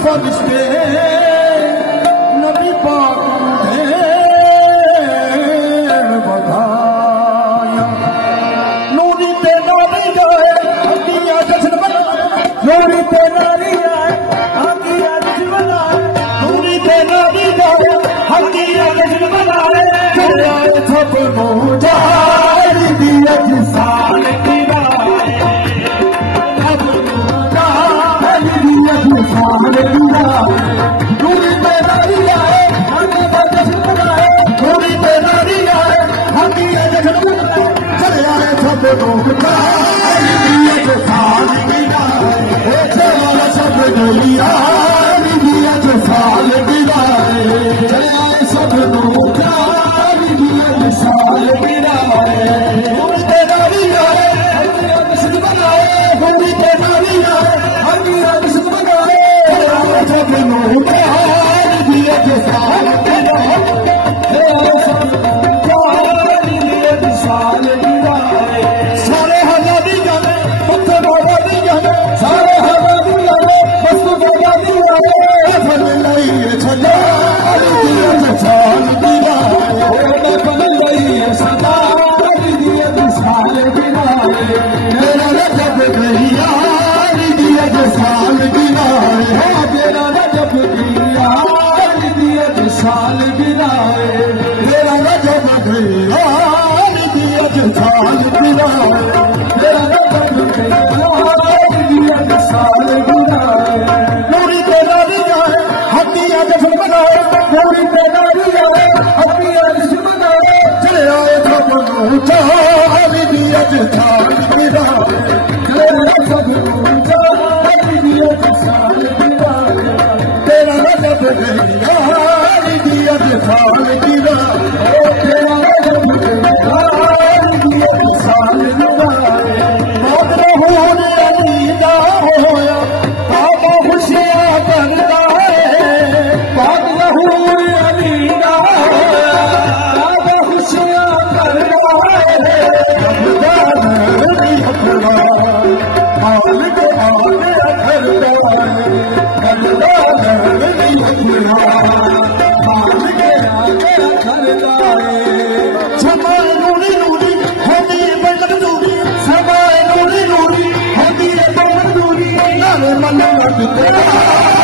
फरिश्ते नबी पाक बधाया नूरी ते नारी जाए हकिया जश्न मनाए नूरी ते नारी जाए हकिया जश्न मनाए नूरी ते नारी जाए हकिया जश्न मनाए चले सब मुजाहिद दी अजसाल की नूरी पे नारी आए हकी का जश्न मनाए नूरी पे नारी आए हकी का जश्न मनाए चले आए सब लोग सब दुनिया साल गिराए चले आए सब लोग साल गिराए नूरी पे नारी आए हकी का जश्न मनाए नूरी पे नारी आए हकी का जश्न मनाए सब लोग सारे हवा दी जाने पत्थर बाबा दी जाने सारे हवा दी जाने वस्तु बाबा दी जाने फल लइए छजा साल गिराए फल लइए सदा दिए साल गिराए मेरा रजब गैया दिए साल गिराए मेरा रजब गैया दिए साल गिराए मेरा रजब गैया दिए साल गिराए मेरा रजब गैया दिए साल गिराए नूरी पे नारी जाए हकिया जश्न मनाए नूरी पे नारी जाए हकिया जश्न मनाए चले आए सब मुजाहिद दिए साल गिराए चले आए सब मुजाहिद दिए साल गिराए तेरा रजब गैया दिए साल गिराए तेरा रजब गैया दिए साल गिराए मौत रहून अलीदा होया बाबा खुशियां करता है मौत रहून अलीदा होया बाबा खुशियां करता है हाल के आगे करता है समाए नूरी नूरी होती बंदर नूरी समाए नूरी नूरी होती बंदर नूरी नारे मन लगते